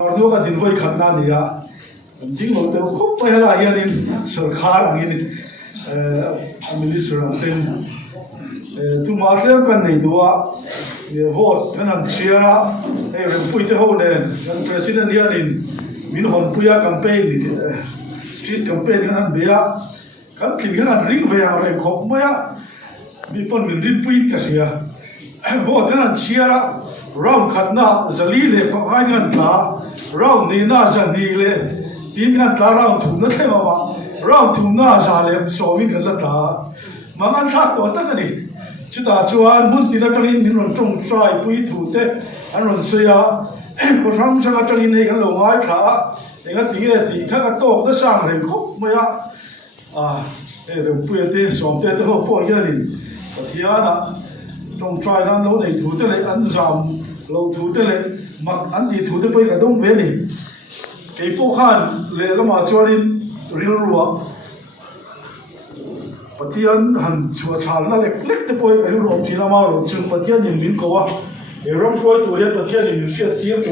और जो का दिन कोई खतना दिया दिन होते हो खूब पहला ये दिन सरकार आगे दिन मिली सुरंगन तू मात्र का नहीं दुआ ये vote kan siara puite holen kan president dia din min hon puya campaign street campaign kan bea kan kin kan ring ve a re khop maya mi pon min rin puin ka sia vote kan siara round khatna zali le pa kan ta round ni na za ni le tin kan ta round thu na the ma round thu na za le so mi kan la ta mangan thak to ta ni chúng ta chuan muốn tin rằng in mình trồng trái bưởi thủ tết anh rồi xây à có thằng sang trong in này cái lồng ai khá thì cái tí khác cái tổ nó sang rồi khóc mới để rồi bưởi tết xóm tết nó phô gia đình và thì trồng trái nó lâu này thủ tết lại ăn giảm lâu thủ tết lại mặc ăn gì thủ tết bây cả đông về này cái phố khan lệ nó mà chuan in riêu ruộng Patian han chua chal na lek te poi ka ro china ma ro chung patian nin min ko wa e rom soi tu re patian nin sia tiam to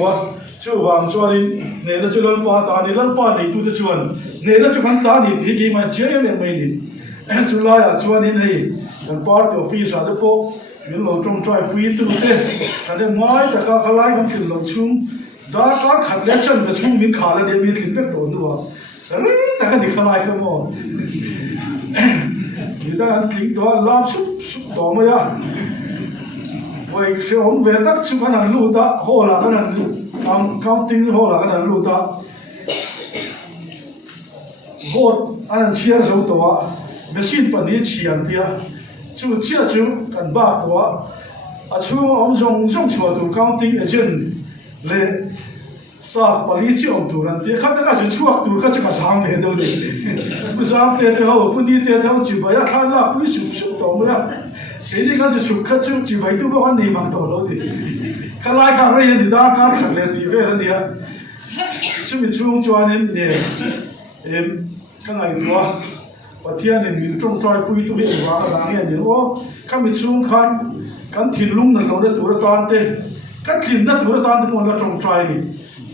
chu wang chuan in ne na chulal pa ta ni lal pa nei tu te chuan ne na chu kan ta ni phi ki ma che me mai ni chu la ya chuan in hei kan party office a de po min lo trong trai pui tu te ka de mai ta ka khalai kan fil lo chung da ka khat le chan ka chung min kha la de mi thin pek to nu wa re ta ka ni khalai ka mo người ta tính đó làm súp đó mà ya vậy khi ông về tắc súp cái này lưu ta hồ là cái này cam tính hồ là cái này lưu ta vote anh chia số đó machine bản địa chiang tia chú chia chú cần ba của chú ông dùng chùa tu cam tính agent le sa pali chi ông tu ran tia khát cái chú chuộc tu cái chú cái sang về đâu đi bây giờ thế thì họ cũng đi thế thì họ chỉ bây giờ khát là cũng sụp đó mà thế thì cái chú khát chú chỉ bây tu có anh đi mang đó đâu đi cái lại cái này thì đã cái khát lên đi về rồi đi chú mình chú cho nên nè em cái này đó và thiên nên mình trông trai bùi tu hiện hóa cái này thì nó cái mình chú khát cái thìn lung là nó để tu ra toàn thế cái thìn đã tu ra toàn thì nó là trông trai đi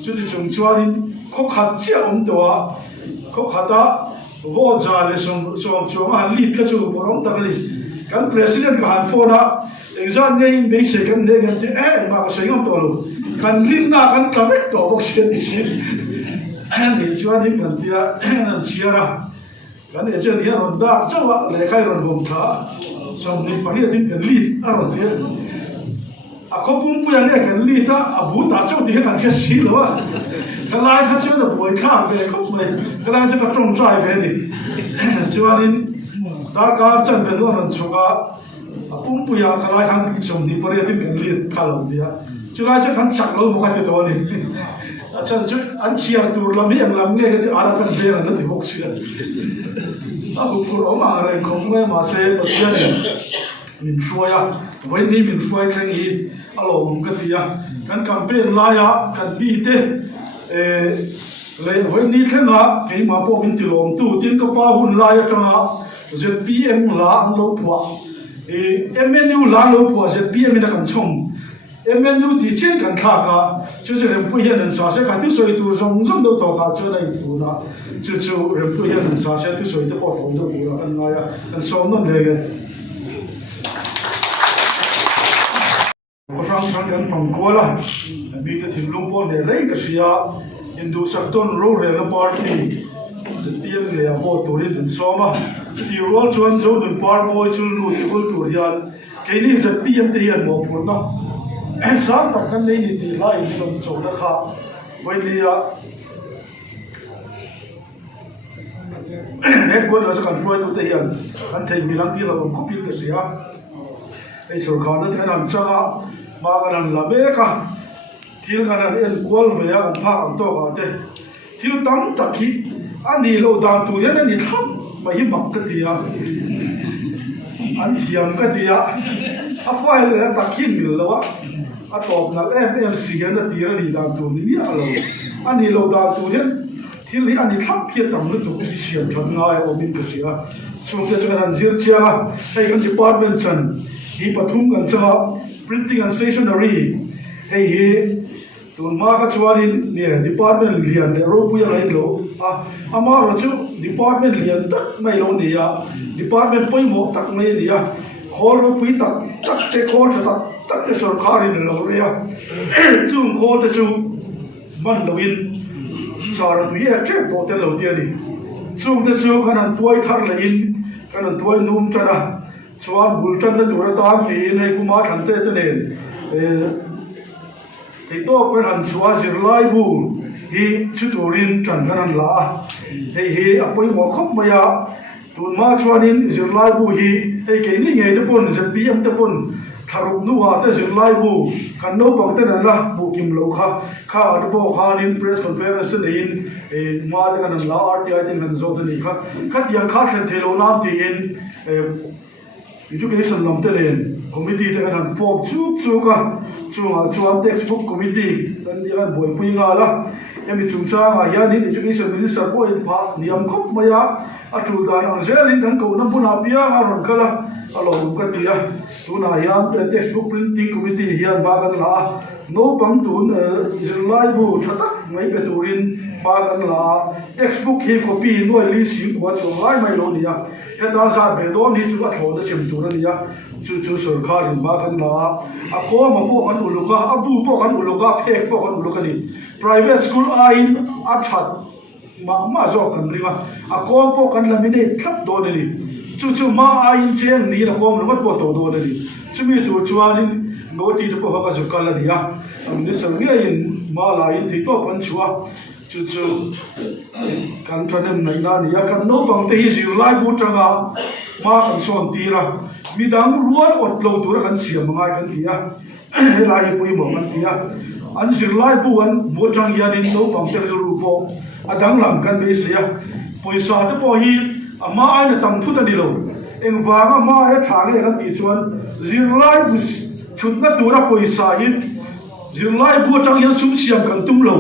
chú thì chúng cho nên không khát chia ông đó không khát đó vô gia lên xong xong mà lít cái chú của ông ta cái president của Hàn Quốc đó exam này mấy sự cái này cái thế mà cái sự ông ta luôn cái lít na cái cà phê tổ bốc xịt xịt thì cho nên cái tia chia ra cái này cho nên là đã cho vợ lại khai rồi vùng thở xong thì phải hiện cái lít ở rồi thế không cũng bây giờ cái lít đó bố ta cho thì cái xí rồi cái nàyเขาชื่อว่าบวยข้าวไปเขาไม่cái nàyจะกระจงใจไปนี่ช่วงนี้ตาการจันเป็นว่ามันชัวร์ปุ่มปุยcái nàyเขาส่งที่บริษัทเป็นเรียนข่าวเดียช่วงนี้จะขันสักเราไม่กันตัวนี่ฉันช่วยอันเชียร์ตัวเราไม่ยังลำเนี่ยที่อารากันเดียร์นั่นที่พกเชียร์ผมพูดออกมาอะไรคงไม่มาเสียตัวเชียร์เนี่ยมินช่วยวันนี้มินช่วยครั้งนี้อารมณ์กันเดียกันแคมเปญลายกันบีเต้เลยวันนี้แค่น่ะเกี่ยมาพวกมินติลงตู้ทิ้งกระเป๋าหุ่นลายจังอ่ะ ZPM ล้างลบหัวMNU ล้างลบหัว ZPM นี่กันชง MNU ที่เช่นกันท่ากะจู่ๆเรื่องผู้เห็นนั้นสาเสียกันที่สวยตัวทรงดูต่อการเจอในฝูนะจู่ๆเรื่องผู้เห็นนั้นสาเสียที่สวยที่พอตรงดูนะอันนั้นอันสองนั่นเลยก็ฟังกันฟังกัวละมีแต่ถึงลุงพ่อเนี่ยเร่งกระเสียอินดูสักต้นรู้เรื่องปาร์ตี้จะเตี้ยเลยอ่ะพอตัวนี้ถึงซ้อมอ่ะที่รู้ชวนชวนถึงปาร์ตี้ชวนรู้ที่คนตัวยันแค่นี้จะเตี้ยเตี้ยหมดผลนะสามตัดกันในนิติไล่ที่มันโจมนะครับวันนี้อ่ะเด็กคนเราจะกันช่วยตัวเตี้ยกันที่มีหลังที่เราคุยกันเสียไอ้สุรการนั้นขนาดเจ้ามากันละเบกะที่กันนั้นเอ็นกวลเวียกันพากันโตกันเด้ที่ตั้งตะกี้อันนี้เราดาวตัวยันนี่ทำไม่หมักกันดีอ่ะอันเทียมกันดีอ่ะอาไฟเลยตะกี้นี่แล้ววะอาตอบนั่นFMCนั่นตีนั่นดาวตัวนี้อะไรอันนี้เราดาวตัวยันที่นี่อันนี้ทำเพียงต่ำนึกถึงที่เสียงฉันง่ายโอมินก็เสียส่วนที่จะกันเสียเชียร์ให้กันที่ปาร์ตเมนต์ฉันที่ปฐุมกันจะ printing and stationery ให้ tuần mà các chuan in nè department liền để rồi bây giờ lấy lỗ mà rồi chú department liền tất mấy lỗ nè department bây một tắc mấy nè khó rồi bây tắc cái khó cho tắc cái sở khai in lỗ rồi chú khó cho chú mình đầu in sao rồi bây giờ chết bộ tên đầu tiên đi chú cái này tuổi thắt lại in cái này tuổi nôm cho na chuan bul chân nó tuổi ta thì này cũng mà thằng tê tên này thì tôi phải hành xóa diệt lai bu hi chú tổ rin trần cái này là hi apoi một khóc mày à tuần mà xóa rin diệt lai bu hi cái này nghe được pun diệt bi em được pun tharuk nu à tới diệt lai bu kan no bằng tên là bu kim lâu kha được bộ kha nin press conference này in mà cái này là RTI tên mình做的呢khát yang khát sẽ thay đổi nam thì in education làm thế này committee thế kan form chú chuan textbook committee kan đi kan bồi pui nga la em chung cha nga ya ni education minister ko in pha niam khop maya atu dan ang zelin kan ko nam puna pia nga ron kala alo ka tia tuna ya textbook printing committee hian ba kan la no pang tun zilai bu thata ngai beturin ba kan la textbook hi copy no li si ko chu lai mai lo nia heta za be do ni chu a thlo da sim tu nia chu sarkar in ba kan la a ko ma po kan uluka abu po kan uluka phek po kan uluka ni private school ain a that ma zo kan ringa a ko po kan lamine thap do ni chu ma ain chen ni la ko lo po to do ni chu mi tu chuanin noti de po ka zo kala dia ni sangia in ma la in thi to pan chua chu kan thanem nai na ni ya kan no bang te hi zir lai bu tanga ma kan son tira midang ruan ot lo tur kan siam ngai kan tia lai pui mo kan tia an zir lai bu an bo tang ya ni no bang te ru po adang lam kan be sia poisa te po hi ama ai na tam thu ta ni lo eng wa ma he thang le kan ti chuan zir lai bu chut na tura poisa hi zir lai bu tang ya sum siam kan tum lo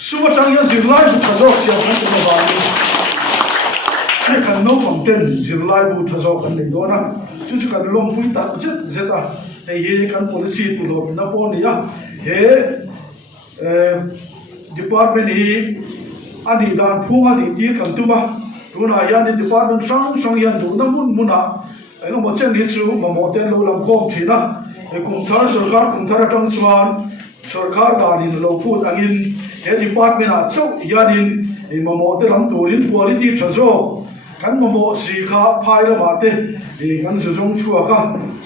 suma tang ya zir lai bu thazok siam kan tum ba ni kan no bang ten zir lai bu thazok kan le do na chu kan lom pui ta chet zeta he kan policy tu lo na po ni ya he department hi ani dan phung ani ti kan tuma tuna ya ni department sang yan du na muna ai mo chen ni chu ma mo ten lo lam khom thina e kum thar sarkar kum thar tang chuan sarkar da ni lo phut angin he department a chau yanin e ma mo te lam turin quality thazo kan mo si kha phai la ma te e kan su jong chua ka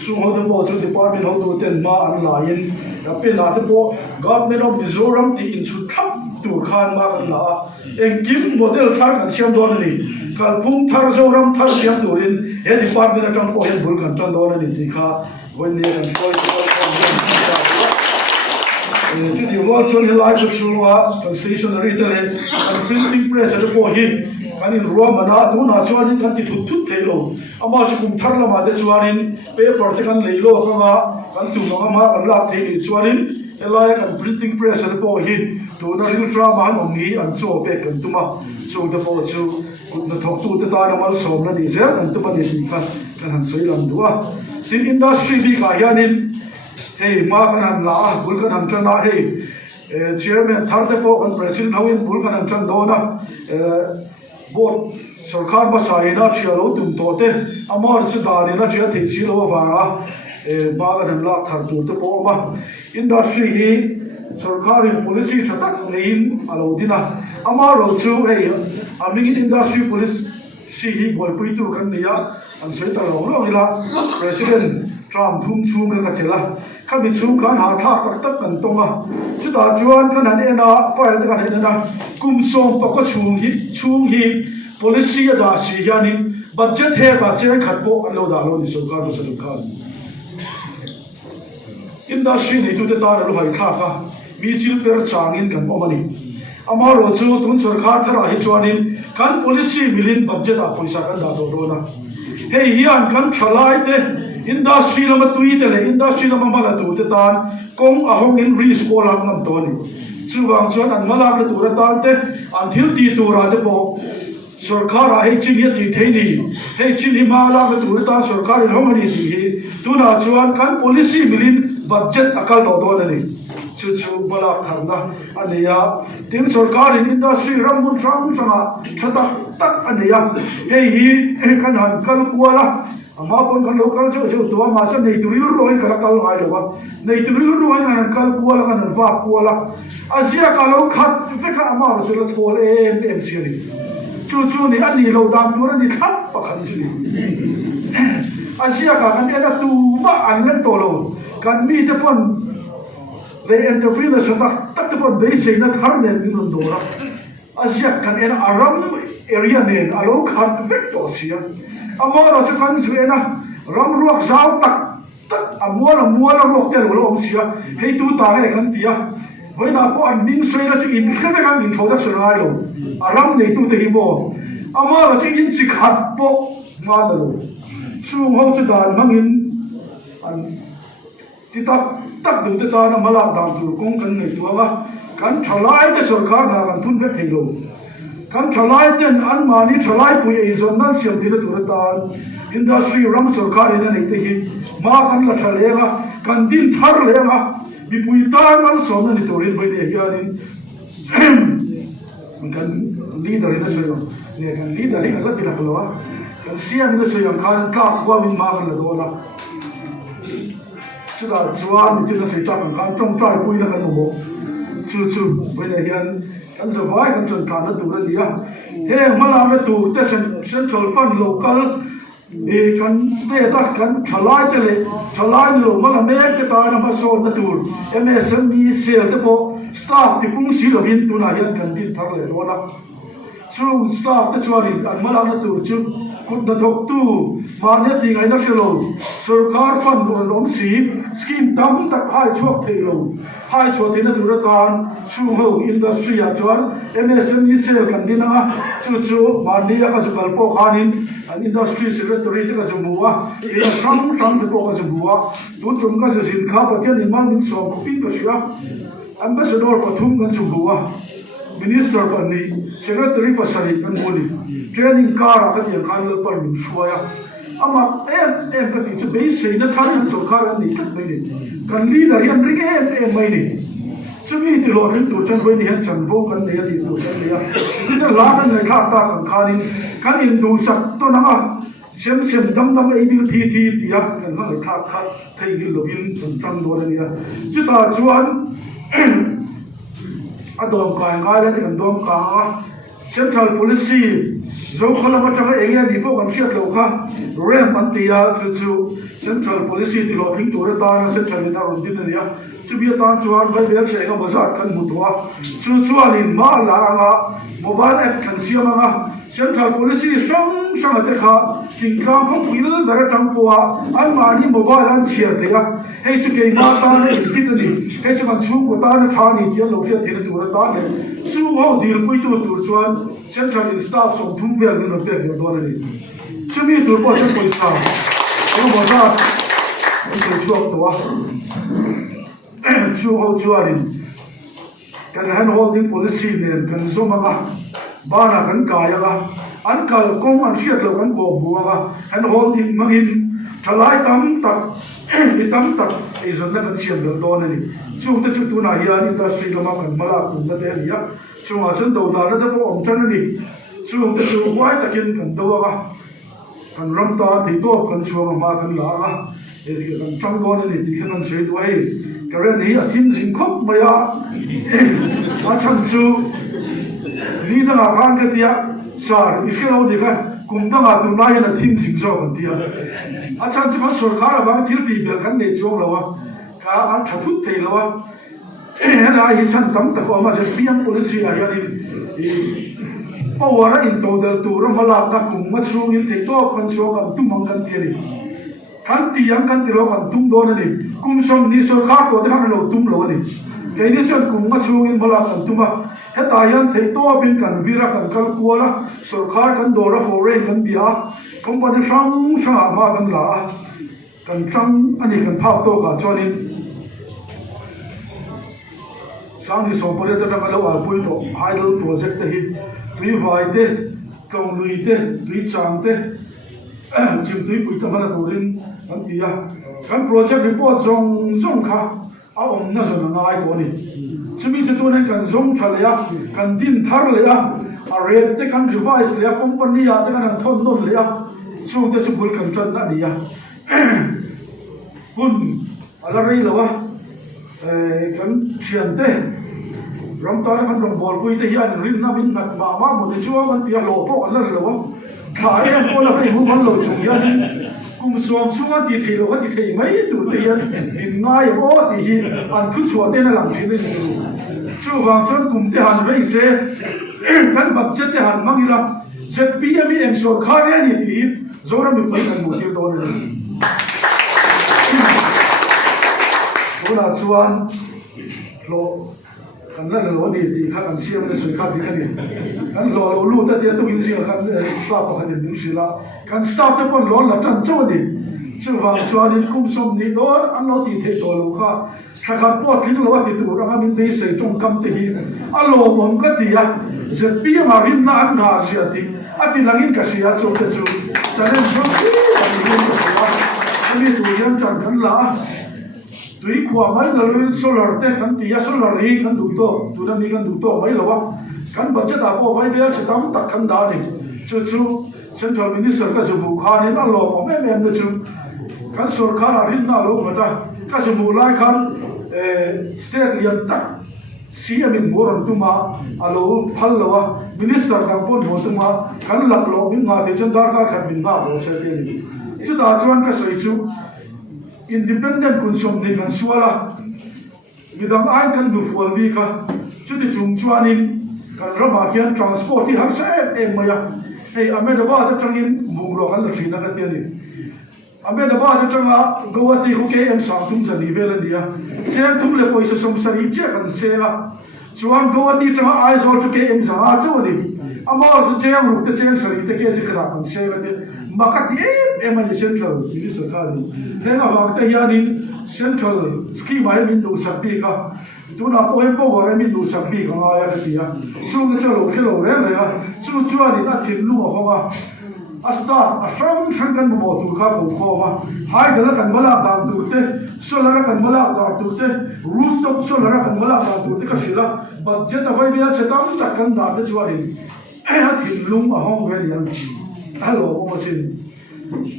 su ho de mo chu department ho tu ten ma an la in ya pe la te po government of Mizoram ti in chu thap tur khan ma kan la eng kim model thar kan siam do ni kal phung thar zoram thar siam turin he department atang po hen bul kan tan do ni ti kha when ne kan koi chu di wo chon hi lai chu wa stationery te and printing press at po hi kan in ruwa mana tu na chuan kan ti thut thut thelo ama chu kum thar la ma de chuan paper te kan leilo ka ma kan tu ma kan la thei chuan elai kan printing press at po hi tu na ring tra ma om hi an cho pe kan tu ma so de po chu na thok tu te ta na mal som na ni zer an tu ba ni kan han soi lam duwa tin industry bi ka yanin hey ma kan la bul kan han chana hey chairman thar te po kan president hawin bul kan han chan do na board sarkar ba sai na chia lo tum to te amar chu da ni na chia thei chi lo wa ma kan la thar tu te po ma industry hi sarkari policy thatak lein alo dina amar ro chu hey ami industry police si hi boy pui tu kan nia an sei ta lo la president Trump thum chung ka chela kami chung kan ha tha tak tak kan tonga chu da chuan kan an ena file ta kan ena kum som pa ko chung hi policy da si yani budget he ba che khat po lo da lo ni sarkar do sarkar industry ni tu te ta lo hai kha ka mi chil per changin kan omani amaro chu tun sarkar thara hi chuanin kan policy milin budget a paisa kan da do na hey hian kan thalai te industry lama tui te le industry lama mala tu te tan kong ahong in risk ko lang nam to ni chuwang chuan an mala le tu ra tan te an thil ti tu ra te po sarkar a hei chin hi thei ni hei chin hi ma la le tu ra tan sarkar in hong ni ti hi tu na chuan kan policy milin budget akal do do ni chu bala khangna ania tin sarkar industry ramun sanga thata tak ania hi kan han kal kuala ama pon kan local jo to ma sa nei turil roi kala kal ngai lo nei turil roi ngai kal kuala kan va kuala asia kalo khat feka ama ro la thol em siri chu ni ani lo dam tur ni khat pa khan siri asia ka kan ena tu ma an len to lo kan mi te pon le entrepreneur sa tak te pon be se na thar ne ni ron do ra asia kan ena aram area ne alo khat vector sia amora chu kan zuena ram ruak zau tak amora ruak te lo om sia hei tu ta he kan tia voina po an ning sei la chu in khre kan in thoda surai lo aram nei tu te hi mo amora chu in chi khat po ma da lo chu ho chu dan mangin an ti tak du te ta na mala dang tu kong kan nei tu wa kan thalai de sarkar na kan thun ve thei lo kan thalai ten an mani thalai pui e zon nan siam thile tur tan industry ram sarkar ina nei te hi ma kan la thalega kan din thar lega mi pui ta ngal som na ni torin bai ne hianin kan leader ina soyo ne kan leader ina la tilak lo kan siam ina soyo kan ka kwa min ma kan la do la chu da chuan ni chu da sei ta kan trong trai pui na kan mo chu bai ne hian kan zawai kan chon thana tu ra dia he mala me tu te central fund local e kan state ta kan thalai te le thalai lo mala me ke ta na ma so na tur MSME sel te po staff ti pung si lo bin tu na hian kan din thar le ro na chu staff te chuari an mala na tur chu kut da thok tu ma ne ti ngai na felo sarkar fund lo lom si scheme tam tak hai chuak thei lo hai chuak thei na tur tan chu ho industry a chuan MSME sel kan din a chu ma ni a ka chu kal po khanin an industry secretary te ka chu muwa e sam te po ka chu muwa tu trum ka chu sin kha pa tian in mang min so ko pin ka sia ambassador pathum kan chu muwa minister kan ni secretary pasari kan moni training car ka tiang kan lo par min shuaya ama em ka ti chu be sei na tharin sarkar an ni tak mai ni kan leader yan ring em mai ni chumi ti lo hin tu chan voi ni han chan vo kan ne ti tu chan ya ti na la kan ne kha ta kan khanin kan in du sak to na sem dam ei bil thi ya kan ha kha thei gil lo bin tan do ni ya chu ta chuan adom kai ngai le kan dom ka central policy zo khala ma tanga area ni po kan fiat lo kha rem an tia chu central policy ti lo thing tur ta na central na ron din ya chu bi ta chuan bai ber se ga bazar kan mu to chu alin ma la nga mobile app kan siam nga central policy sang te kha king kang khong pui le ber tang po an ma ni mobile an chia te ya hei chu ke ma ta ne fit ni hei chu kan chu ko ta na tha ni chian lo fiat te tur ta ne chu ho dil pui tu tur chuan central staff som thum ve ni no te ni do ni chu mi tur po chu poi sa ko mo sa chu chu to wa chu ho chu alin kan han holding policy ne kan zo ma bana kan kaya ga an kal kong an fiat lo kan ko buwa ga han holding mangin thalai tam tak e zon na kan siam do ni chu ta chu tu na hian industry lama kan mala ku na te ya chu ma chen do da na po om chan ni chu ta chu wai takin kan do ga kan ram ta ti to kan chu ma kan la ga e ri kan chang do ni ti kan se do ai ka ren ni a tin jing khop ma ya a chan chu ni na ga kan ke tia sar ifelo ni ka kum da ma tu na ya na tin jing so kan tia a chan chu sarkar ba thil ti bel kan ne chong lo wa ka an thatut thei lo wa na hi chan tam ta ko ma se pian policy a ya ni power in to del tu ro mala ta kum ma chu in thei to kan chu kan tu mang kan ti ni kan ti yang kan ti ro kan tum do ni kum som ni sarkar ko de kan lo tum lo ni ke ni chan kum ma chu in mala kan tu ma heta yan thei to bin kan vira kan kal kuala sarkar kan do ra foreign kan dia company sang ma kan la kan sang ani kan phau to ka chonin sang ni so pore ta ka lo al pui to idol project te hi tui vai te kong lui te tui chang te chim tui pui ta mana turin kan tia kan project report zong kha เอาองค์น่าสนง่ายกว่านี้จะมีตัวนั้นกันส่งทะเลกันดินทะเลอะไรที่กันรีไวซ์เลยคอมพานีที่กันทนต้นเลยช่วงที่จะพูดกันจนนั่นนี่คุณอะไรหรอวะกันเชียนเต้รำตอนกันรำบอลคุยแต่ยันริมน้ำมินหัดมาหมดเลยช่วงมันเตียโลโก้อะไรหรอวะขายกันคนละให้หูมันโลช่วงยันกุมสวมช่วงที่เที่ยวก็ที่เที่ยวไม่ตัวเตียนหินง่ายโอ้ที่อันทุกช่วงเต้นหลังที่นี่ช่วงบางช่วงกุมที่หันไปเสียกันบักเจ็ดที่หันมั่งอีละเจ็ดปีมีเอ็มโซคาเรียนี่ที่โซรามีคนกันหมดที่ตัวนี้ตัวนั้นส่วนโลกันนั่นโลนี่ที่ข้ากันเสียมันสวยข้าดีกันนี่กันโลรู้แต่เดี๋ยวต้องยินเสียงกันสตาร์ทกันเดี๋ยวสิละกันสตาร์ทเป็นโลละจันโจนี่ช่วงวันส่วนนี้คุ้มสมนี่โดนอันโลที่เทตัวลูกค้าถ้าขัดปวดทิ้งโลที่ตัวเราไม่ได้เสียจงกำตีอันโลผมก็ตีอ่ะจะปีมารินน่าอันหาเสียทีอันที่หลังอินก็เสียจงจะจูจะเล่นช่วงที่อันนี้ก็เสียอันนี้ตัวยังจันกันละตัวขวาไม่เลยโซลาร์เตกันที่ยาโซลาร์ฮีกันดูโตตัวนั้นมีกันดูโตไม่หรอวะกันบัจจุบันพอไฟเบียร์จะทำตักกันได้เนี่ยจู่ๆเซ็นทรัลมินิสเตอร์ก็จะบุกหาเนี่ยนั่นหรอกไม่แม่นเลยจู่กันสุรคารารินน่าลงมาได้ก็จะบุกไล่กันสเตทเลียนตักซีเอ็มอินโมรันตุมาอาโลพัลลวะมินิสเตอร์กันพูดหมดตุมากันหลักโลกมิงาเดชันดาร์การขัดบินมาโรเชเดนี่จู่ตาจวนก็สวยจู่independent consumption kan suala midang ai kan du fual bi ka chuti chung chuanin kan rama kian transport hi har sa em maya ei amedaba da tangin mungro kan la thina ka tiani amedaba da tanga gowati hu ke em sang tum jani vel dia che tum le poisa som sari che kan se la chuan gowati tanga ai so chu ke em sa chawani amar su che am ruk te che sari te ke se kra kan se la de makati em ani central ni sarkari lenga wakta yanin central scheme ai min du sabbi ka tuna poe po wara min du sabbi ka ya ka tia chu na chalo khelo re ya chu chuani na thin lu ho ma asta ashram shankan mo tu ka ko kho ma hai dala kan mala da tu te solar kan mala da tu te rooftop solar kan mala da tu te ka sila budget avai bia chetam ta kan da de chuani a thin lu ma ho ve yan hello mo sin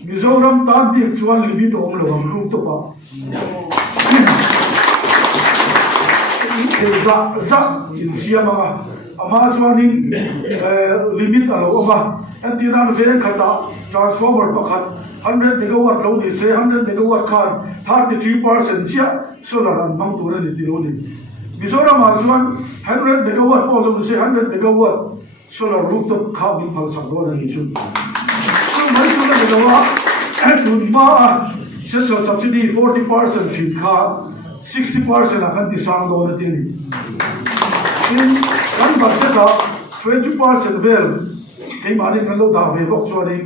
Mizoram tan bi chuan libi to om lo am roof to pa za in siama ama chuanin limit alo oma antina ve khata transformer pakhat 100 megawatt lo ni se 100 megawatt khan 33% sia solar an mang tur ni tiro ni Mizoram a chuan 100 megawatt po lo se 100 megawatt solar rooftop kha bin phal sak do ni chu mai chu la do wa tun ma central subsidy 40% chin kha 60% akan ti sang do na ti ni in kan budget da 20% vel ei mani kan lo da ve bok chuani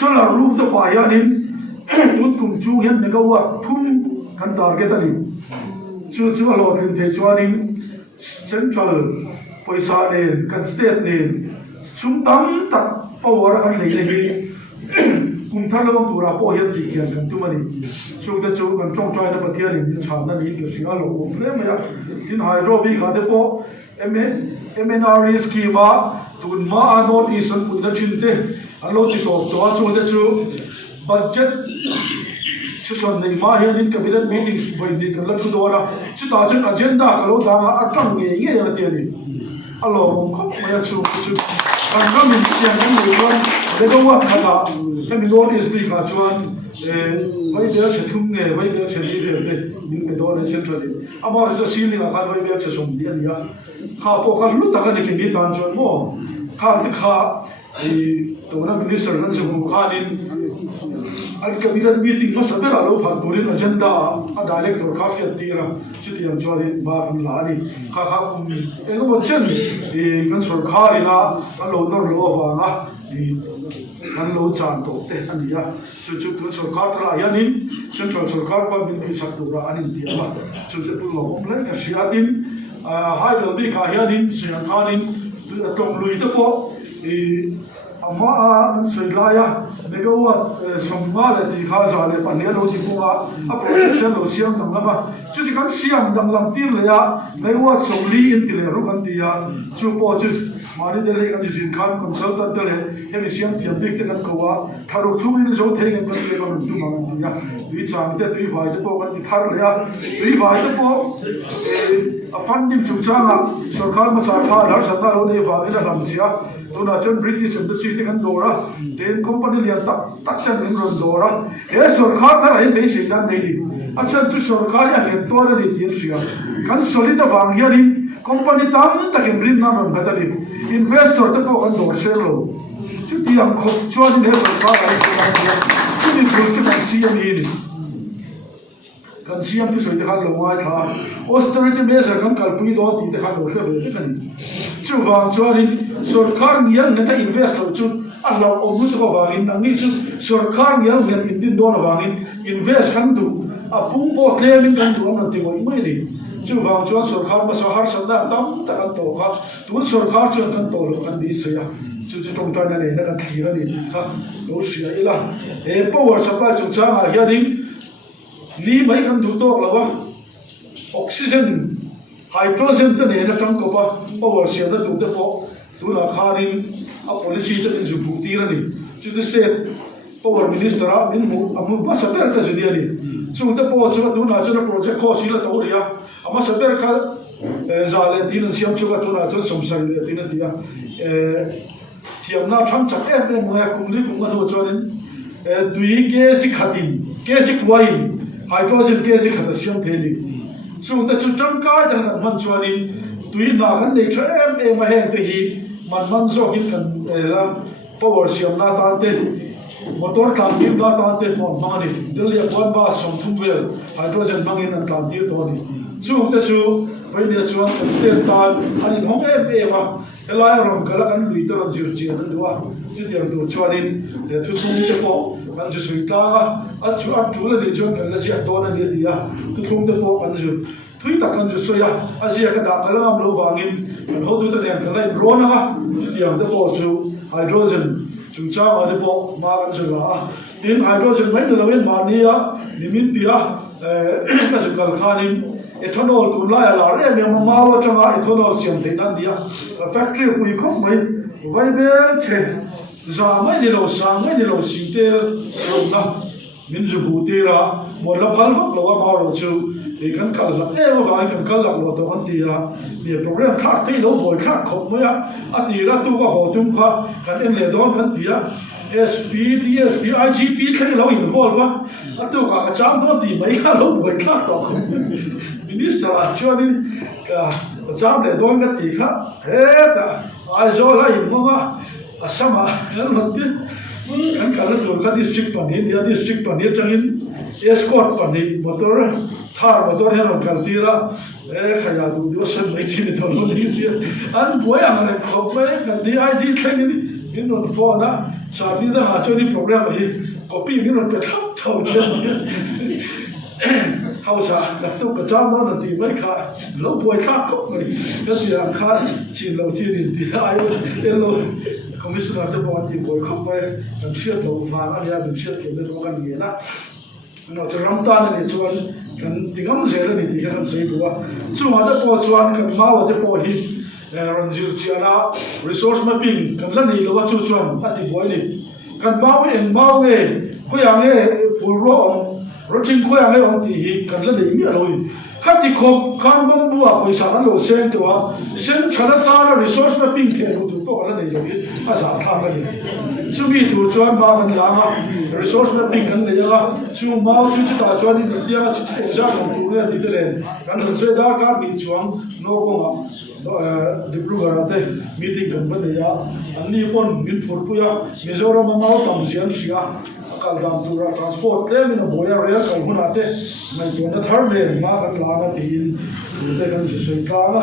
solar roof da pa ya nin tun kum chu hian megawatt thum kan target ani chu lo thin the chuani central paisa ne kan state ne sum tam tak power kan nei nei cùng thắt lông tụ ra po hiện thị hiện kan tu mani chung ta chu kan chong trai na pathia ni chan na ni ke singa lo ko ple ma ya tin hydro bi ka de po MNRE scheme tun ma anot isan kun da chinte alo ti to chu da chu budget chu son nei ma hian in cabinet meeting voi ni kan la chu do ra chu ta chen agenda ka lo da ma atang nge nge ya ti ni alo ko ma ya chu kan ga min tiang kan lo wan de go wa khala em lord is the kachuan vai bia che thum nge vai bia che ni de min ke do le central amar jo ceiling a khan vai bia che som dia nia kha po kha lu ta ka ni ki tan chon mo kha ti kha to na minister kan chu kha nin al cabinet meeting no sabera lo phan turin agenda a director kha ke tira chiti am chori ba la ni kha e no chen kan sarkar ina lo nor lo wa na kan lo chan to te ania chu tu sarkar tra yanin central sarkar pa bin ki saktura anin ti ama chu te pu lo plan ka siatin hai lo bi ka yanin sian khanin tong lui te po ama an seilaya megawatt somma le ti kha za le panel lo ti ko a project lo siam dang lama chu ti kan siam dang lam tir le ya megawatt somli in ti le ru kan ti ya chu po chu mari de le kan jin khan consultant de le he mi siam ti dik te kan ko wa tharu chu ni zo the kan le kan tu ma ti ya wi chang te tui vai te po kan ti thar le ya tui vai te po a funding chu changa sarkar ma sa kha har sa ta ro ne va ga lam sia tuna chon British embassy te kan dora den company lian tak chan ning ron dora e sarkar ta ai be sei dan nei di achan chu sarkar ya ke to ra di sia kan solid wang ya ni company tam ta ke brin na ron ga di investor te ko kan dor share lo chu ti am khop chuan ne sarkar ai chu ni chu kan siam ni kan siam tu soi te khan lo ngai tha austerity measure kan kalpui do ti te khan lo hre ve kan chu wang chuan in sarkar nial ne ta invest lo chu Allah omu to wangin angi chu sarkar nial ne indin do na wangin invest kan du a pung po claiming kan du na ti moi mai ni chu wang chuan sarkar ma sa har san da tam ta kan to kha tu sarkar chuan kan to lo kan di se ya chu chu tong tan ne na kan thira ni kha lo sia ila e power supply chu changa ya ding ni mai kan du to lawa oxygen hydrogen te ne na tang ko pa power sia da du te po tu na kharin a policy te ju bu ti ra ni chu te se power minister a min mu amu ba sa per ka ju dia ni chu te po chu tu na chu project ko si la to ria ama sa per ka za le tin siam chu ka tu na chu som sai le tin dia thiam na tham chak em mo ya kum li kum ga do chuan dui ke si khatin ke si kwain hydrogen ke si khata siam theli chu ta chu chang ka da man chuanin tui na kan nei tha em ma hen te hi man zo hin kan la power siam na ta te motor kam kim na ta te phone ma ni delia kwan ba som thum vel hydrogen mangin an tam ti to ni chu ta chu bai ne chuan kan te ta ani hong em ma elai rom kala kan lui to jir chi an duwa chu diam tu chuanin thu sum te po kan ju sui ta a chu a tu le ni chuan kan la chi a to na ni dia tu thum te po kan ju thui ta kan ju so ya a ji ka da kala am lo wangin kan ho tu ta ne kan lai ro na chu diam te po chu hydrogen chu cha ma te po ma kan ju la tin hydrogen mai de lo wen ma ni ya limit dia ka ju kal khanin ethanol kum la ya la re me ma wa changa ethanol siam te nan dia factory hui khop mai vai be che za mai ni lo sang mai ni lo si te so na min ju bu te ra mo la phal vak lo ma ro chu e kan kal la e wa kan kal la lo to kan ti ya ni program kha te lo boy kha khop mo ya a ti ra tu ka ho tum kha kan en le don kan ti ya SP DSP IGP thế lo involve a tu ka cham do ti mai kha lo boy kha to minister a chuan ka cham le don ka ti kha he ta ai zo la in mo ma a sama kan lo ti kan ka la tur ka district pani dia district pani changin escort pani motor thar motor he ro kal ti ra e khaya du dio san mai ti to lo ni an boy ang le khop mai kan di IG thang ni in on phone na sa ni da ha choni program hi copy ni ron pe thap thau chen how sa la tu ka cha mo na ti mai kha lo boy kha ko ni ka ti ang kha chin lo chin ni ti ai lo commissioner de bon ti boy khop mai kan sia to va na ya kan sia ke de ro kan ni na no cha ram ta ni chuan kan tingam ze la ni ti kan sei buwa chu ma da po chuan kan ma wa de po hi ron zir chiana resource mapping kan la ni lo wa chu chuan a ti boy ni kan ma we en ma we ko yang e full ro rotin ko yang e on ti hi kan la ni mi lo ni khati khop kan bom bua paisa an lo sen to a sen thara ta na resource mapping ke ru tu to la ni lo ni a sa tha ka ni chu mi tu chuan ma kan la ma resource mapping kan le ya chu ma chu chu ta chuan ni dia chu chu ja ko tu le ti de kan ho che da ka mi chuang no ko ma diplugar ate meeting kan ba de ya an ni pon min phur pu ya mizoram ma tam jian sia akal dam tu ra transport le min boya re kal hun ate mai to na thar le ma kan la na tin de kan se se ka na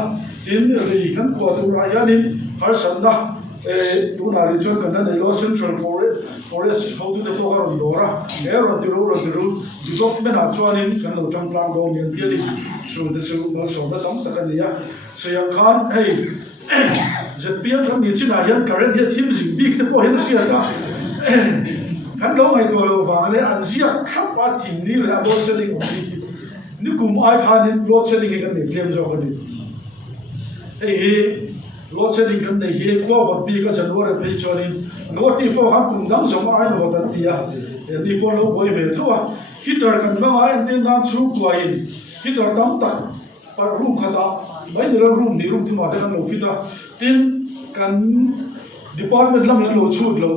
in ri kan ko tu ra ya ni har san da tu na ri jo kan na lo central forest how to the power on dora ero tiru development a chuan in kan lo tang tang do ngen ti so the so da tam ta kan ya เสียงคันเฮ้ยจะเปลี่ยนคำนี้ที่ไหนยันการเรียนที่มันสิ่งที่เขาพอเห็นเสียกันกันเราไม่ตัวเราฟังเลยอันเสียขับว่าทีนี้เลยรถเชลิงของที่นี่กลุ่มไอ้คันนี้รถเชลิงกันเนี่ยเตรียมจอกันนี่เฮ้ยรถเชลิงกันเนี่ยเฮ้ยกว่าวันปีก็จะรู้อะไรไปชลิงรถที่พวกเขากลุ่มดังสมัยโน้ตตัดที่อ่ะที่พวกเราบ่อยเห็นทั่วคิดอะไรกันบ้างไอ้เนี่ยน้ำชุบตัวเองคิดอะไรตั้งแต่ปารูปขดาไม่ได้รูปนี้รูปที่มาได้กันเราคิดว่าทีนกันดีพาร์ตเมนต์ละมันเราชุดเรา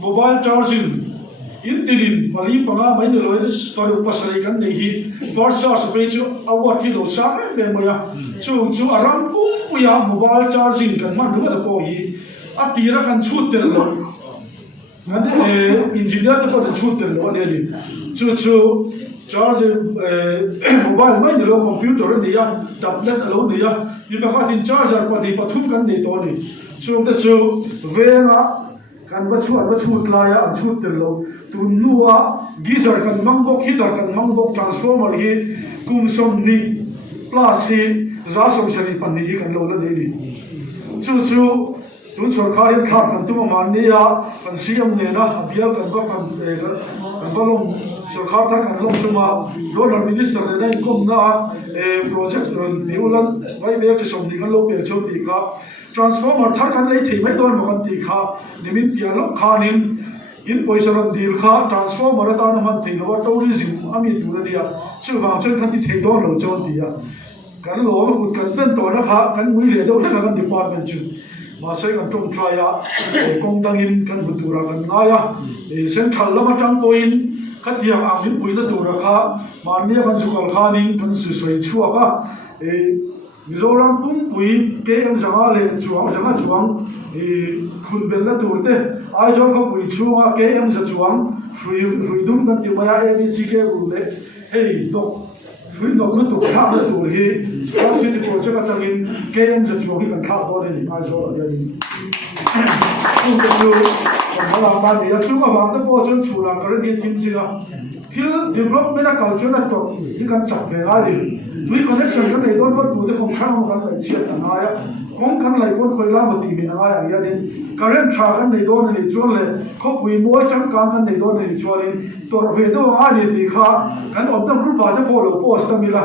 โมบายชาร์จิงอินทิลินมาลีปังอาไม่ได้เราเอสตอร์อุปสรรคกันในฮีฟอร์ชาร์จไปจู่เอาวัดที่เราสร้างเป็นมายาจู่อารมณ์ปุ๊บปุยาโมบายชาร์จิงกันมันรู้ว่าพอฮีอัตีระกันชุดเตลเรางั้นอินจิเนียร์ก็จะชุดเตลเราเนี่ยดิจู่ชาร์จโมบายไม่ได้เราคอมพิวเตอร์เนี่ยแท็บเล็ตเราเนี่ยยิ่งไปว่าที่ชาร์จก็ดีปะทุมกันในตัวนี้จู่เวลากันวัชชุดลายอันชุดเดียวตุนนัวกิจกันมังบกฮิตกันมังบก transformer ฮีกุมสมนีพลาสติกจ้าสมชนิดปันนี้กันโลละเดียวจู่ตุนสุรคารีขับกันตัวมันเนี่ยกันเสียมเนี่ยนะเบียกันก็กันกันก็ลงสุรคาทักกันลงจุมาโดนมินิสเตอร์เนี่ยกุมนะโปรเจกต์นิวลันไว้เบียจะสมดีกันลงเบียชมดีครับtransformer ทักกันเลยที่ไม่โดนมันตีขานิมิตยาลขานิมอินโพสรันดีลขา transformer ตานมันที่เราตัวริซิมอามีตัวเดียชื่อว่าเช่นกันที่ที่โดนเราโจมตีกันโลมันกุดกันเป็นตัวนะคะกันมือเหลือเดียวกัน department จุมาใช้กันตรงทรายกองตังอินกันบุตรกันนายเส้นทัลละมาจังโปอินขัดยังอามิปุยละตัวนะคะมาเนี่ยกันสุขขานิมกันสวยๆชัวร์ก็มิโซรัมปุ่มปุยเกี่ยงจังอะไรจวงคุณเบลล์ตัวเต้ไอ้จอมเขาปุยชัวเกี่ยงจะจวงฟรีดุมกันที่มาเอดีซีเกี่ยวเลยเฮ้ยดอกฟรีดอกนั่นตัวข้าวตัวเฮ้ยเขาสิ่งที่โปรเจกต์จะกินเกี่ยงจะจวงที่กันข้าวตัวนี้ไอ้จอมอย่างนี้คุณเป็นดูผมว่าบ้านนี้ชัวบางตัวจนชัวร์กันเรื่องทีมสิละที่ดีฟล็อปไม่ได้การชนะตัวที่กันจับเวลาเลยด้วยคอนเนคชั่นกันในตัวก็ตัวเด็กของข้างมันกันเชียร์กันนายของกันไหลคนคอยล่ามาตีมีนายอย่างนี้การเรียนชากันในตัวนี้ชวนเลยเขาคุยมวยจังการกันในตัวนี้ชวนเลยตัวเวทตัวอันนี้ดีค่ะกันอดตั้งรูปแบบจะโพลโพสต์มีละ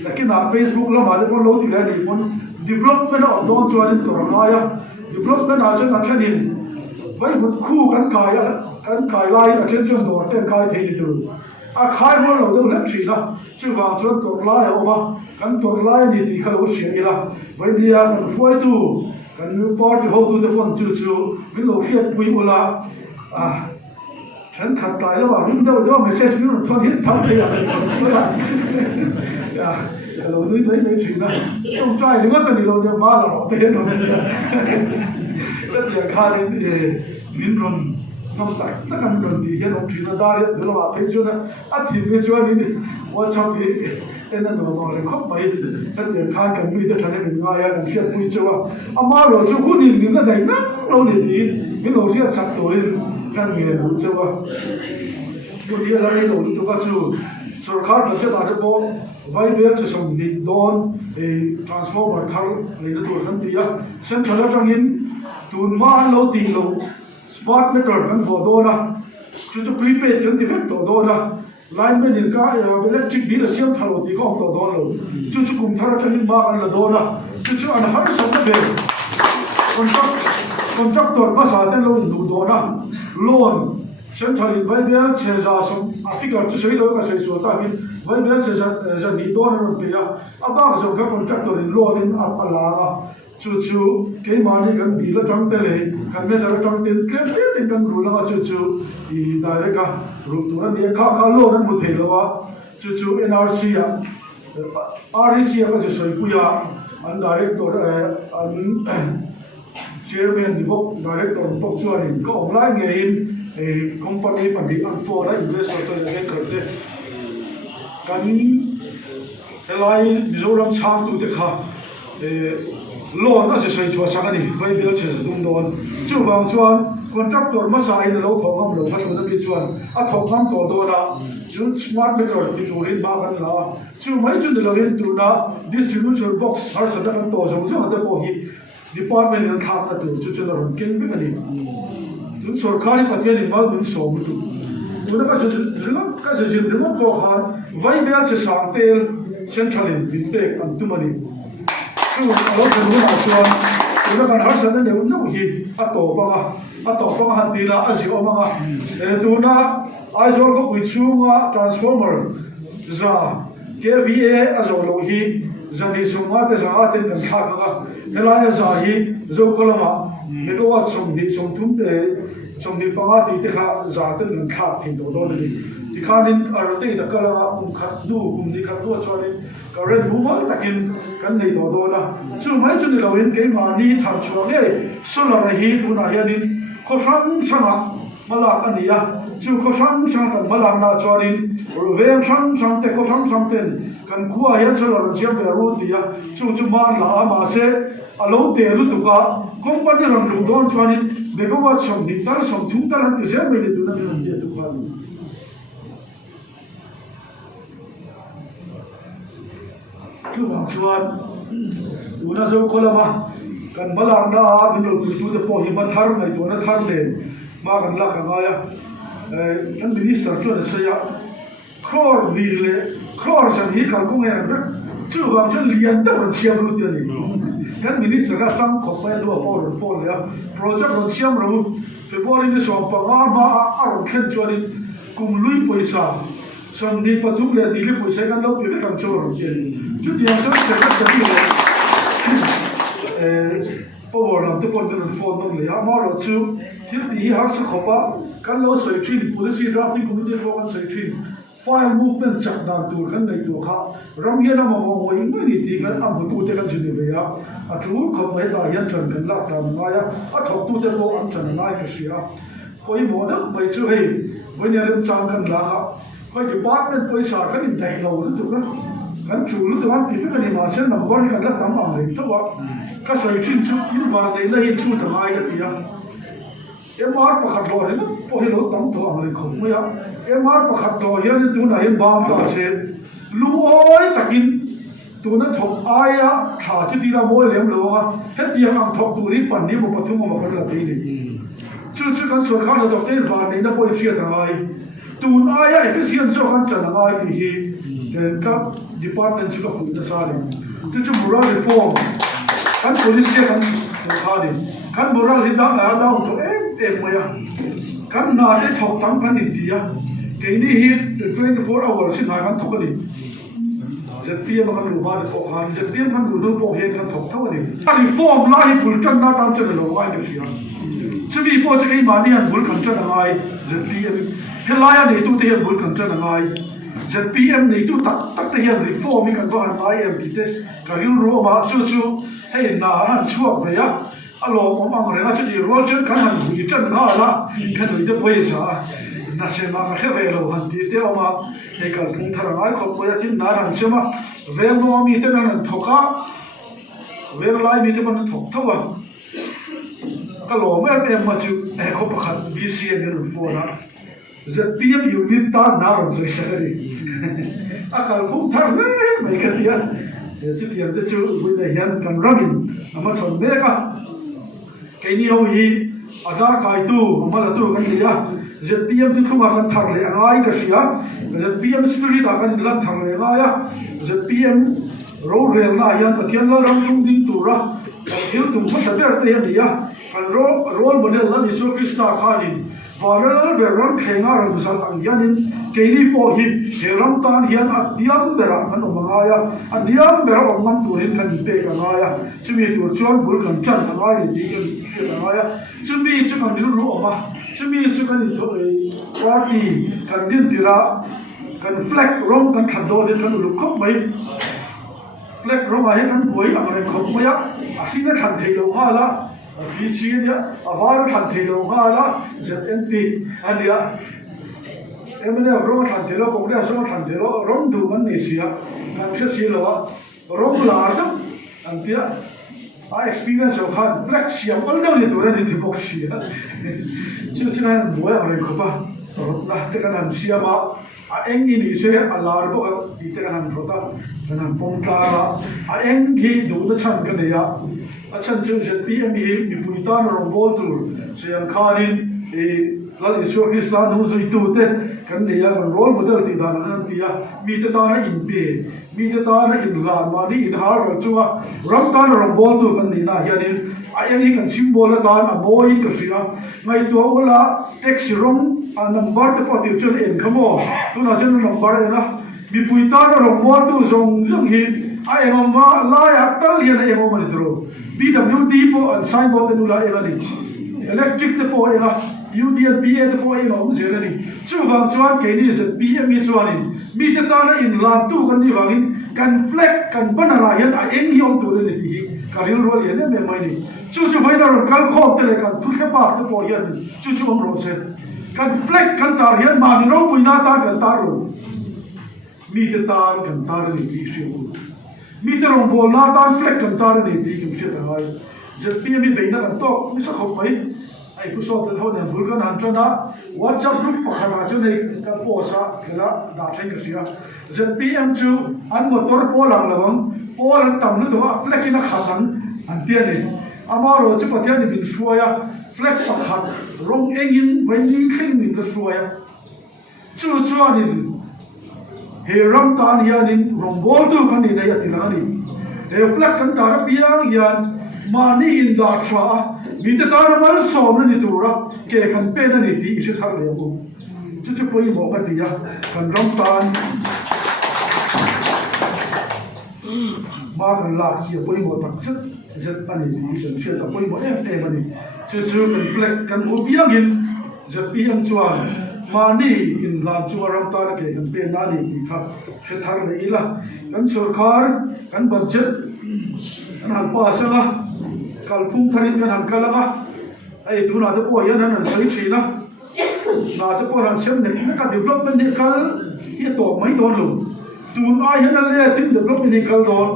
แต่กินในเฟซบุ๊กแล้วมาจะโพลที่แล้วนี่มันดีฟล็อปเป็นอดต้องชวนตัวนายดีฟล็อปเป็นอาจจะนักเช่นไว้บุคู่กันขายไล่เช่นจนตัวเช่นขายเทียนตัวขายมันเราต้องเล่นสินะชื่อว่าจนตัวไล่ออกมากันตัวไล่นี่ที่เขาเสียละไว้เดียกันช่วยตัวกันมีปอดที่เขาตัวเด็กคนจู่ๆมีโลเฟียปุยมุลาฉันขัดตายแล้วว่าวิ่งเดี๋ยวไม่ใช่สิ่งที่ทนหินทำได้ยังเราดูไม่ถึงนะต้องใจหรือว่าตอนนี้เราจะบ้าเราเต้นเราแล้วอย่างข้าเนี่ยลิ้นรนน้ำใสถ้ากันรนดีแค่น้องจีนได้เดี๋ยวเราไปชวนอาทิตย์นี้ชวนนี่ว่าชอบที่เอ็นนั่นเราบอกเลยครบไปถ้าอย่างข้ากันไม่ได้ทำให้เป็นง่ายกันเชื่อคุยชัวอามาเราจะพูดนี่นี่ก็ได้นะเราเนี่ยดีไม่เราเชื่อสักตัวเลยกันมีอะไรชัววันนี้เราเราตัวก็ชัวสุรคาร์จะมาได้บอกไว้เบี้ยจะส่งดินโดนtransformer ทั้งในตัวทั้งที่เส้นทางจังหินตัวมาเราตีเรา smart meter กันตัวโดนะจู่ๆ prepaid กันที่เป็นตัวโดนะ line ไม่ดีก็electric bill เสียงทะลุที่ก็ตัวโดนเราจู่ๆกลุ่มทางจังหินมากันละโดนะจู่ๆอันนั้นสมบูรณ์contractor ภาษาเต้นเราดูโดนะ loan เส้นทางไว้เบี้ยเชื่อจ่าสมฟิกร์จะใช้เราก็ใช้ส่วนต่างกันไว้เบี้ยเชื่อจะดีตัวนั้นเป็นยังบ้างส่งกับ contractor โลนอัพลาจู่ๆเกี่ยมานี่กันบิลจังเตเลยกันไม่ได้จังเตลเกี่ยกันรู้แล้วจู่ๆอีได้เลยก็รู้ตัวนี้ข้าโลนั้นมุดเทลว่าจู่ๆ NRC REC ก็จะช่วยคุยอัน director อัน chairman ที่บอก director บอกชวนก็ออนไลน์เงินcompany ปันดีอันฟอร์ได้ investor ตัวนี้ก็เกิดกันอะไรมิโซรัมช้างตัวเด็กค่ะโลนก็จะใช้ชัวร์สักนิดไว้เบี้ยเชื่อดุมโดนจู่บางชวนคนจับตัวมาใส่ในโลกของเราพัฒนาไปชวนถกน้ำตัวโดน chú smart meter thì tụi lên ba cái là chú mấy chú được lên tụi nó distribution box hay sao đó cái tổ giống giống cái bộ hi department yang tháp là tụi chú nó làm kinh biết cái gì chú sở khai bắt tiền thì bao nhiêu số một tụi nó cái gì nó có hàng vay bèo chỉ sáng tiền central in big anh tụi mình chú ở cái núi nào xuân tụi nó còn hay sao đó đều nó hi à tổ bằng hàng tiền là gì ông mà tụi nó ai rồi có quỷ chung transformer ra KVA azol lo hi zani sunga te za ten kan kha ka helaya za hi zo kolama megawatt som thum te som ni panga ti te kha za ten kan kha thin do do ni ti khanin arte da kala khat du ni khat do choni ka red bumal takin kan nei do do na chu mai chu ni lawin ke ma ni tham chuang le solar hi tuna hianin ko sang malak ania chú có sang kan malang na chuanin vem sang te ko sang ten kan khua hian solar chiam ve ru tia chu man la ma se alo te lu tu ka company ram lu don chuanin megawatt som ni tar som thum tar han se me ni tu na ni te tu ka chú bang chuan tu na zo kolama kan malang na binul tu te po hi man thar mai tu na thar le ma kan la ka ya kan minister chu da saya crore bile crore san hi kal kong er chu bang chu lian ta ron chiam lu ti ni kan minister ka tang ko pa do po ya project ron chiam ro february ni so pa ma a ron khen chu ni kum lui poisa som ni patum le di le poisa kan lo pe kan chu ron ti chu dia so se ka ti power lam te pon den phone no le ha ma ro chu thil ti ha sa khopa kan lo soi thin policy drafting committee ko kan soi thin file movement chak dan tur kan nei tu kha ram hian ma mo mo in ni ti kan am tu te kan jini ve ya a tu ko mai da yan chan kan la ta ma ya a thok tu te ko am chan nai ka sia koi mo da bai chu hei bai ne ram chang kan la ha koi department paisa kan in dai lo tu kan chu lu tu an pi fe kan ma chen number ni kan la tam am le to wa ka soi thin chu in wa dei la hi chu ta mai ka ti ya MR pakhat lo ne po hi lo tam to ang le khom ya MR pakhat to hian tu na hin bam ta se lu oi takin tu na thok aya tha chi ti ra mo lem lo nga he ti ang thok tu ri pan ni mo pathum mo ka la ti ni chu kan so ka lo to te va ni na po chi ta ai tu aya efficient so kan chan ai ti hi den ka department chu ka fu na sa le chu moral reform kan police ke kan kha ni kan moral hi da la da to maya kan na de thok tam kan india ke ni hi 24 hours sin ha kan thok ni jetiam kan lu ba ko han jetiam kan lu po he kan thok thaw ni reform la hi bul chan na tam chen lo wai de sia chumi po che ma ni an bul kan chan ngai jetiam helaya ni tu te bul kan chan ngai jetiam ni tu tak te hi reform kan ba an ai em ti te ka yu ro ma chu he na han chuak ve ya alo mo ma re na chi ro chen kan han hu chen na la kan ri de poi sa na se ma kha ve lo han ti te ma he kal thung thar ngai kho po ya tin na ran se ma ve no mi te na thoka ve lai mi te man thok thawa ka lo me em ma chu e kho pa khat bc ne ru fo na zetiam unit ta na ro se sa ri a kal thung thar ne mai ka ti ya chi ti te chu bu ne yan kan ramin ama chon me ka cái nhiều hi ở ra cái tu mà là tu cái gì á ZPM thì không akan thằng lệ ngay cái gì á ZPM spirit akan dilan thằng lệ ngay á ZPM role rel na yan pathian la ram tung ding tu ra thiếu tung phát sản te ya dia kan role model la ni so krista khalin varal be ram khenga ram sal ang yanin keini po hi he ram tan hian atiam bera kan omanga ya aniam bera omam turin kan pe ka nga ya chumi tur chuan bul kan chan nga ni di kan pe nga ya chumi chu kan ru oma chumi chu kan to party kan din tira kan flag rom kan thado de kan lu khop mai flag rom ai kan boi amare khop mai ya asina than thei lo ha la BC ya avar than thei lo ha la ZNP ania emne rom than thei lo ko ria so than thei lo rom du man ni sia kan se si lo rom la ta antia a experience of had flag sia all down ni dura ni box sia chu chu na boy amare khopa na te kan sia ma eng ini se alar ko ti te kan rota kan pom ta eng gi du na chan kan ya a chan chu je pm hi mi puitan ro bol tur se an kharin e lal isu islam nu zui tu te kan ne ya kan rol model ti dan an ti ya mi te ta na in pe mi te ta na in la ma ni in har ro chuwa ram ta ro bol tu kan ni na ya ni eng hi kan symbol ta na boy ka fira ngai to ola x rom a number te po ti chun en khamo tu na chen number na mi puitan ro bol tu zong zong hi a eng ma la ya tal ya na eng ma ni tro bwd po an sign bo te nu la eng ni electric te po eng UDL PA te po eng om zela ni chu wang chuan ke ni se PM mi chuan in mi te ta na in la tu kan ni wangin kan flex kan banara yan a eng hi om tu le ni hi ka ril ro le ne me mai ni chu vai na ro kan khop te le kan tu ke pa te po yan chu om ro se kan flex kan tar yan ma ni ro pui na ta kan tar ro mi te tar kan tar ni ti shi ku mi te ro bol na ta flex kan tar ni ti ki shi ta hai je PM mi be na kan to mi sa khop mai ai ku so te ho ne bul kan han chana WhatsApp group pa khana chu nei kan po sa khela da thai ka sia je PM chu an motor po lang lawang po lang tam lu to flex ina khanan an tia ni amaro chu pathian ni bin suaya flex pa khat rong engin vai ni khing ni ka suaya chu chuan ni he ram tan hianin rong bol tu kan ni nei atilani he flex kan tar piang yan mani in da tra mi te tar mal som ni tura ke kan pe na ni ti se thar le ko chu poi mo ka ti ya kan ram tan ma kan la ki poi mo tak set zet ani ni se se ta poi mo em ani chu kan flex kan u piang in je piang chuan mani in la chu ram tan ke kan pe na ni ti kha se thar le ila kan sarkar kan budget kan han pa sa kalpung tharin kan han kalanga ai tu na te po yan an sai china na te po ran sem ne ka development ni kal hi to mai don lo tu na yan le tin development ni kal don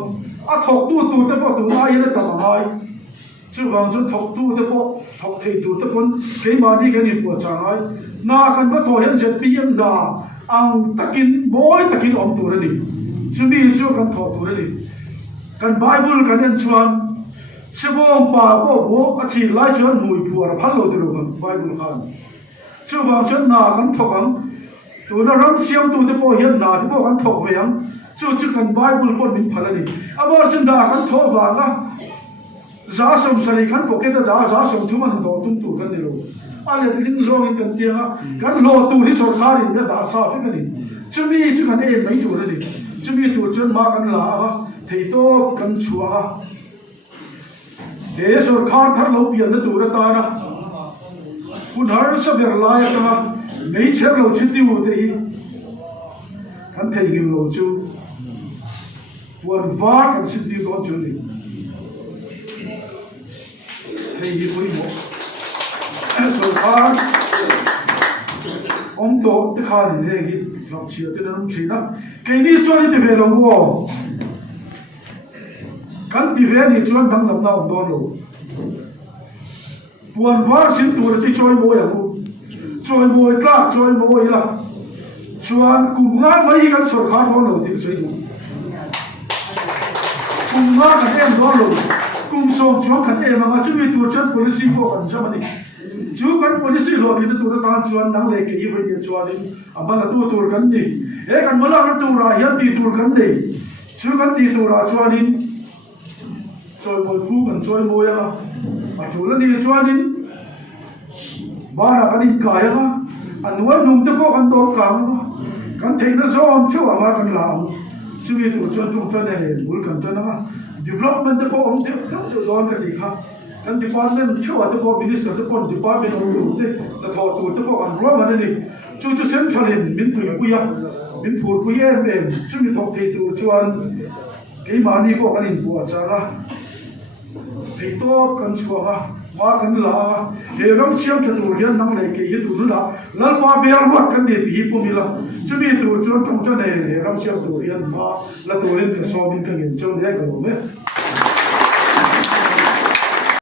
a thok tu te po tu na yan ta mai chu wang chu thok tu te po thok thei tu te pon ke ma ni kan ni po changai na kan ba to yan je pm da ang takin boy takin om tu ni chu mi chu kan tho tu ni kan bible kan en chuan sebong pa bo bo a chi lai chuan mui puar phal lo dilo kan bible khan chu wang chuan na kan thokang tu na ram siam tu te po hian na te po kan thok veang chu kan bible pon min phalani abo chen da kan tho wanga za som sari kan pocket da za som thu man do tum tu kan dilo ale tin zo in kan tia kan lo tu ni sarkar in da sa te kan ni chu mi chu kan e mai tu ni chu mi tu chuan ma kan la thei to kan chua हे सरकार थर लो पियन दूर तारा पुनर सबर लाय का नहीं छर लो छिति होते ही kan thei gi lo chu wan va kan sitti ko chu ni thei gi pui mo सरकार om to te kha ni he gi lam chia te nam chi na ke ni chu ni te ve lo mo kan ti ve ni chuan dang lam na om don lo puan var sin tur chi choi mo ya mo choi mo tla choi mo ila chuan kum nga mai kan sarkar ho lo ti choi mo kum nga kan em don lo kum som chuan kan em ma chu mi tur chan policy ko kan chamani chu kan policy lo ki tur ta chuan nang le ke i ve ni chuan amala tu tur kan ni e kan mala tur ra ya ti tur kan nei chu kan ti tur ra chuan in choi mo ku kan choi mo ya a chula ni chuan in bara kan in ka ya anwa num te ko kan do ka kan thei na zo am chu ama kan la chu mi tu chuan chu chuan ne bul kan chuan na development te ko om te do don ka di kha kan department chu a te ko minister te ko department o te la tho tu te ko kan ro ma ni chu chu central in min tu ku ya min phur ku ye em chu mi thok thei tu chuan ke ma ni ko kan in pu cha ga thei to kan chua ma kan la he ram siam cha tu hian nang le ke hi tu la lal ma be ar wat kan de hi pu mi la chu mi tu chu chung chu ne he ram siam tu hian ma la tu rin ka so min kan gen chu ne ka lo me